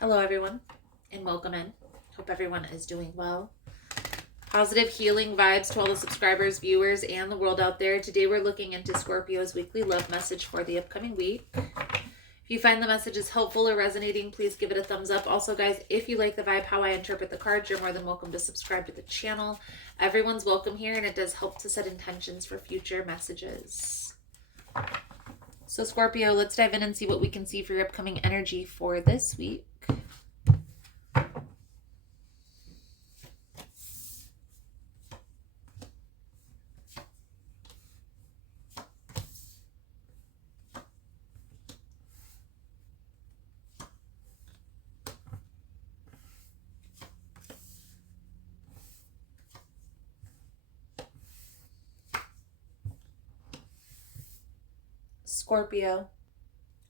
Hello, everyone, and welcome in. Hope everyone is doing well. Positive healing vibes to all the subscribers, viewers, and the world out there. Today, we're looking into Scorpio's weekly love message for the upcoming week. If you find the messages helpful or resonating, please give it a thumbs up. Also, guys, if you like the vibe, how I interpret the cards, you're more than welcome to subscribe to the channel. Everyone's welcome here, and it does help to set intentions for future messages. So, Scorpio, let's dive in and see what we can see for your upcoming energy for this week. Scorpio,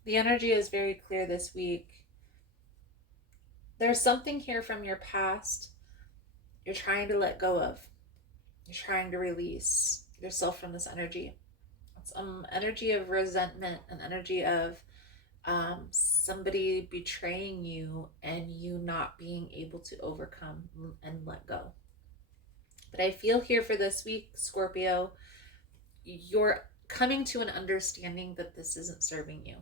the energy is very clear this week. There's something here from your past you're trying to let go of. You're trying to release yourself from this energy. It's energy of resentment, an energy of somebody betraying you and you not being able to overcome and let go. But I feel here for this week, Scorpio, you're coming to an understanding that this isn't serving you.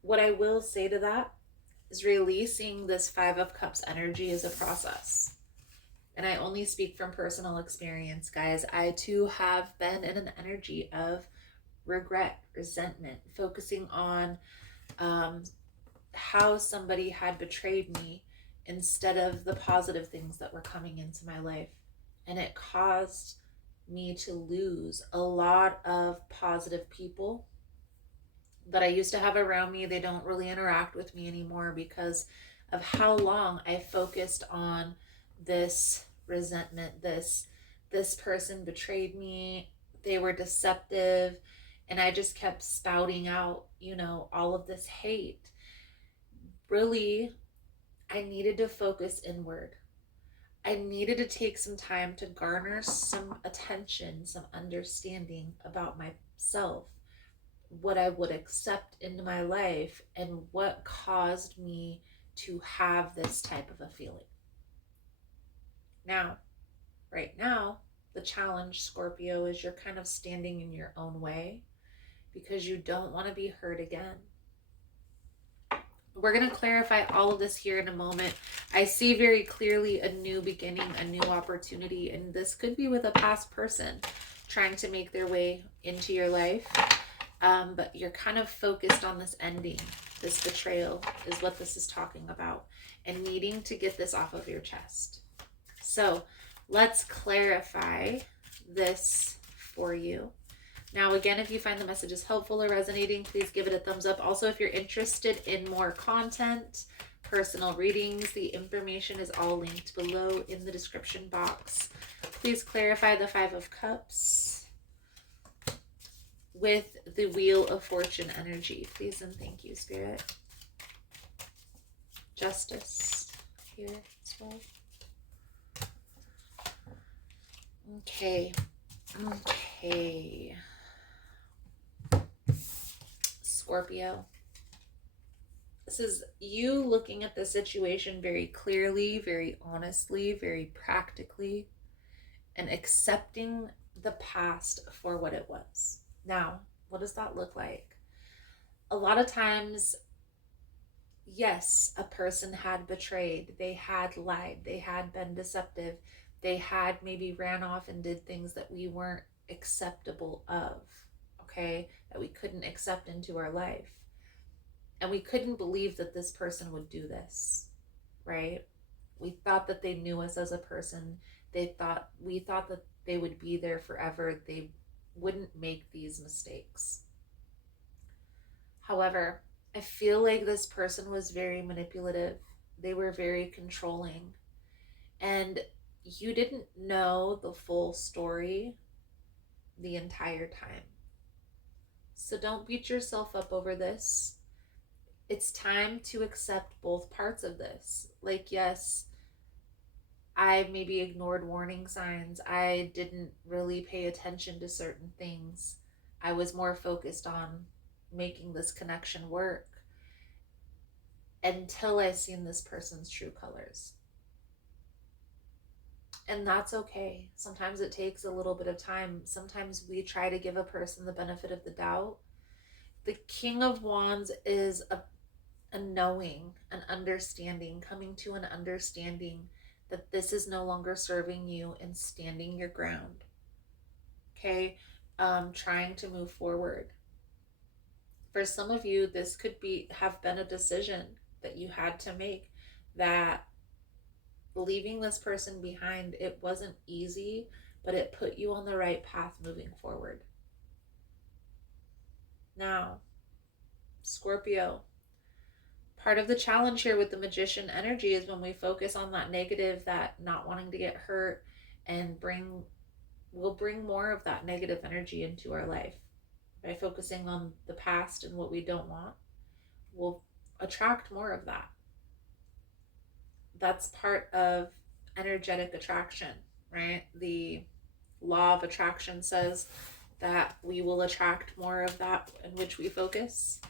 What I will say to that is releasing this Five of Cups energy is a process. And I only speak from personal experience, guys. I too have been in an energy of regret, resentment, focusing on how somebody had betrayed me instead of the positive things that were coming into my life. And it caused me to lose a lot of positive people that I used to have around me. They don't really interact with me anymore because of how long I focused on this resentment. This person betrayed me. They were deceptive, and I just kept spouting out, all of this hate. Really, I needed to focus inward. I needed to take some time to garner some attention, some understanding about myself, what I would accept into my life, and what caused me to have this type of a feeling. Now, right now, the challenge, Scorpio, is you're kind of standing in your own way because you don't want to be hurt again. We're going to clarify all of this here in a moment. I see very clearly a new beginning, a new opportunity, and this could be with a past person trying to make their way into your life. But you're kind of focused on this ending. This betrayal is what this is talking about, and needing to get this off of your chest. So let's clarify this for you. Now, again, if you find the messages helpful or resonating, please give it a thumbs up. Also, if you're interested in more content, personal readings, the information is all linked below in the description box. Please clarify the Five of Cups with the Wheel of Fortune energy. Please and thank you, Spirit. Justice here as well. Okay. Scorpio. This is you looking at the situation very clearly, very honestly, very practically, and accepting the past for what it was. Now, what does that look like? A lot of times, yes, a person had betrayed, they had lied, they had been deceptive, they had maybe ran off and did things that we weren't acceptable of, okay, that we couldn't accept into our life. And we couldn't believe that this person would do this, right? We thought that they knew us as a person. We thought that they would be there forever. They wouldn't make these mistakes. However, I feel like this person was very manipulative. They were very controlling. And you didn't know the full story the entire time. So don't beat yourself up over this. It's time to accept both parts of this. Like, yes, I maybe ignored warning signs. I didn't really pay attention to certain things. I was more focused on making this connection work. until I seen this person's true colors. And that's okay. Sometimes it takes a little bit of time. Sometimes we try to give a person the benefit of the doubt. The King of Wands is a knowing, an understanding, coming to an understanding that this is no longer serving you and standing your ground. Okay? Trying to move forward. For some of you, this could have been a decision that you had to make, that leaving this person behind, it wasn't easy, but it put you on the right path moving forward. Now, Scorpio, part of the challenge here with the Magician energy is when we focus on that negative, that not wanting to get hurt, and we'll bring more of that negative energy into our life. By focusing on the past and what we don't want, we'll attract more of that. That's part of energetic attraction, right? The law of attraction says that we will attract more of that in which we focus.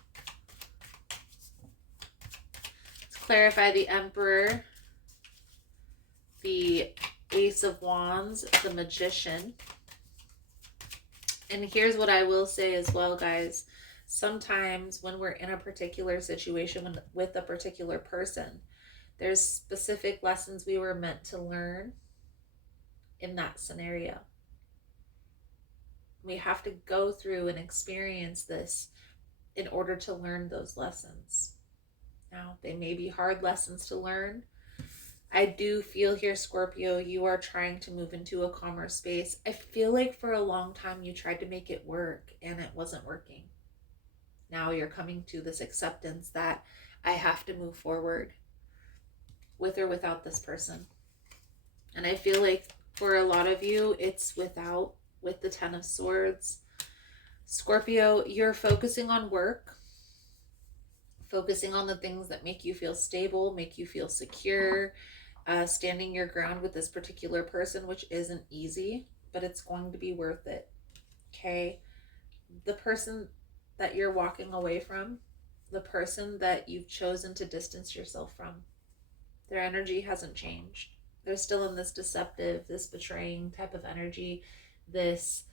Let's clarify the Emperor, the Ace of Wands, the Magician. And here's what I will say as well, guys. Sometimes when we're in a particular situation with a particular person, there's specific lessons we were meant to learn in that scenario. We have to go through and experience this in order to learn those lessons. Now, they may be hard lessons to learn. I do feel here, Scorpio, you are trying to move into a calmer space. I feel like for a long time you tried to make it work and it wasn't working. Now you're coming to this acceptance that I have to move forward with or without this person. And I feel like for a lot of you, it's with the Ten of Swords. Scorpio, you're focusing on work, focusing on the things that make you feel stable, make you feel secure, standing your ground with this particular person, which isn't easy, but it's going to be worth it. Okay? The person that you're walking away from, the person that you've chosen to distance yourself from, their energy hasn't changed. They're still in this deceptive, this betraying type of energy, this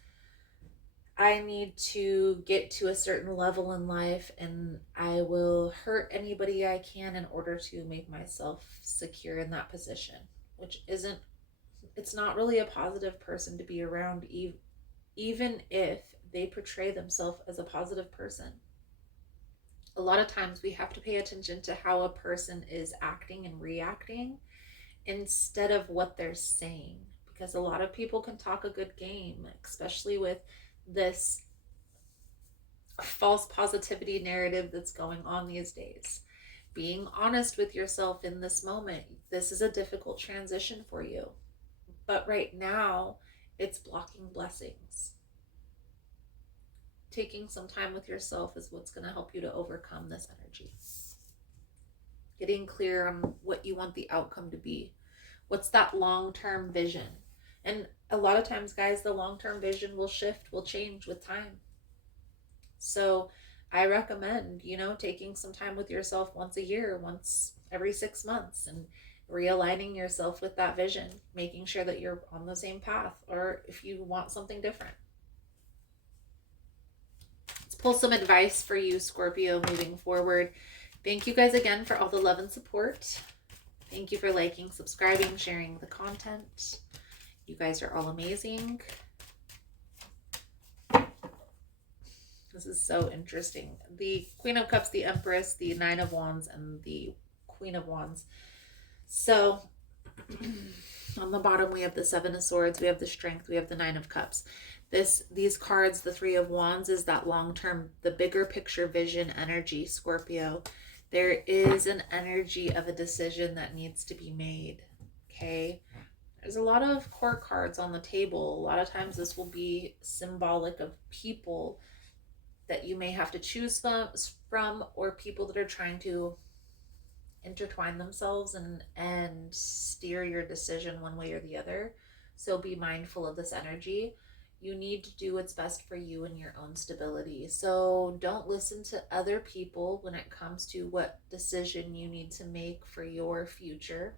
I need to get to a certain level in life and I will hurt anybody I can in order to make myself secure in that position, which it's not really a positive person to be around, even if they portray themselves as a positive person. A lot of times we have to pay attention to how a person is acting and reacting instead of what they're saying, because a lot of people can talk a good game, especially with this false positivity narrative that's going on these days. Being honest with yourself in this moment, this is a difficult transition for you, but right now it's blocking blessings. Taking some time with yourself is what's going to help you to overcome this energy. Getting clear on what you want the outcome to be. What's that long-term vision? And a lot of times, guys, the long-term vision will shift, will change with time. So I recommend, taking some time with yourself once a year, once every 6 months, and realigning yourself with that vision, making sure that you're on the same path, or if you want something different. Let's pull some advice for you, Scorpio, moving forward. Thank you guys again for all the love and support. Thank you for liking, subscribing, sharing the content. You guys are all amazing. This is so interesting. The Queen of Cups, the Empress, the Nine of Wands, and the Queen of Wands. So on the bottom, we have the Seven of Swords, we have the Strength, we have the Nine of Cups. These cards, the Three of Wands, is that long-term, the bigger picture vision energy, Scorpio. There is an energy of a decision that needs to be made, okay? There's a lot of court cards on the table. A lot of times this will be symbolic of people that you may have to choose from, or people that are trying to intertwine themselves and steer your decision one way or the other. So be mindful of this energy. You need to do what's best for you and your own stability. So don't listen to other people when it comes to what decision you need to make for your future.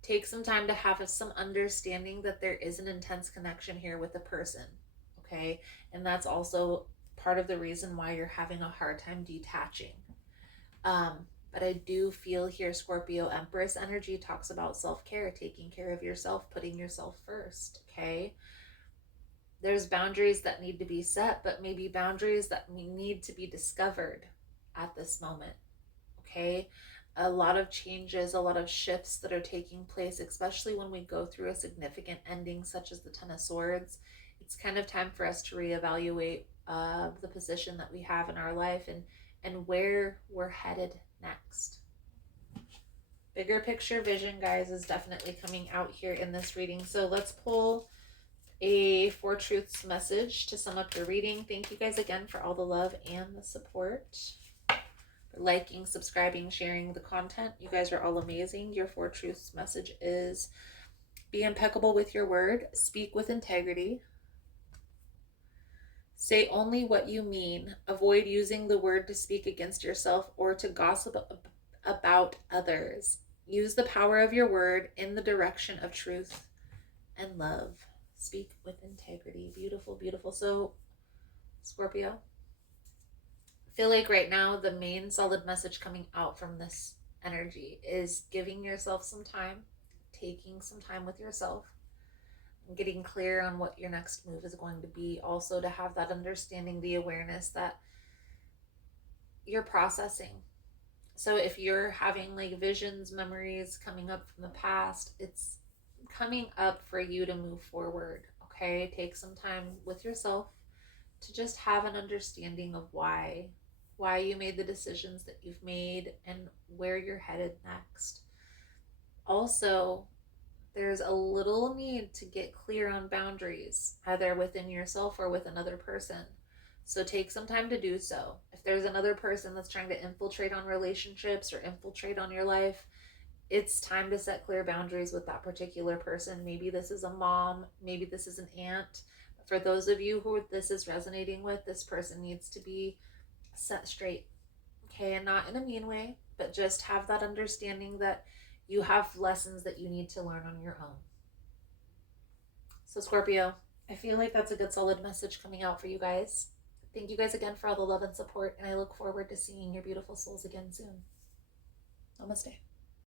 Take some time to have some understanding that there is an intense connection here with a person, okay? And that's also part of the reason why you're having a hard time detaching. But I do feel here Scorpio Empress energy talks about self-care, taking care of yourself, putting yourself first, okay? There's boundaries that need to be set, but maybe boundaries that need to be discovered at this moment, okay? A lot of changes, a lot of shifts that are taking place, especially when we go through a significant ending such as the Ten of Swords. It's kind of time for us to reevaluate the position that we have in our life and where we're headed next. Bigger picture vision, guys, is definitely coming out here in this reading. So let's pull a Four Truths message to sum up your reading. Thank you guys again for all the love and the support. For liking, subscribing, sharing the content. You guys are all amazing. Your Four Truths message is: be impeccable with your word. Speak with integrity. Say only what you mean. Avoid using the word to speak against yourself or to gossip about others. Use the power of your word in the direction of truth and love. Speak with integrity. Beautiful, beautiful. So, Scorpio, I feel like right now the main solid message coming out from this energy is giving yourself some time, taking some time with yourself, getting clear on what your next move is going to be. Also, to have that understanding, the awareness that you're processing. So if you're having like visions, memories coming up from the past, it's coming up for you to move forward. Okay, take some time with yourself to just have an understanding of why you made the decisions that you've made and where you're headed next. Also, there's a little need to get clear on boundaries, either within yourself or with another person. So take some time to do so. If there's another person that's trying to infiltrate on relationships or infiltrate on your life, it's time to set clear boundaries with that particular person. Maybe this is a mom, maybe this is an aunt. For those of you who this is resonating with, this person needs to be set straight, okay? And not in a mean way, but just have that understanding that you have lessons that you need to learn on your own. So Scorpio, I feel like that's a good solid message coming out for you guys. Thank you guys again for all the love and support, and I look forward to seeing your beautiful souls again soon. Namaste.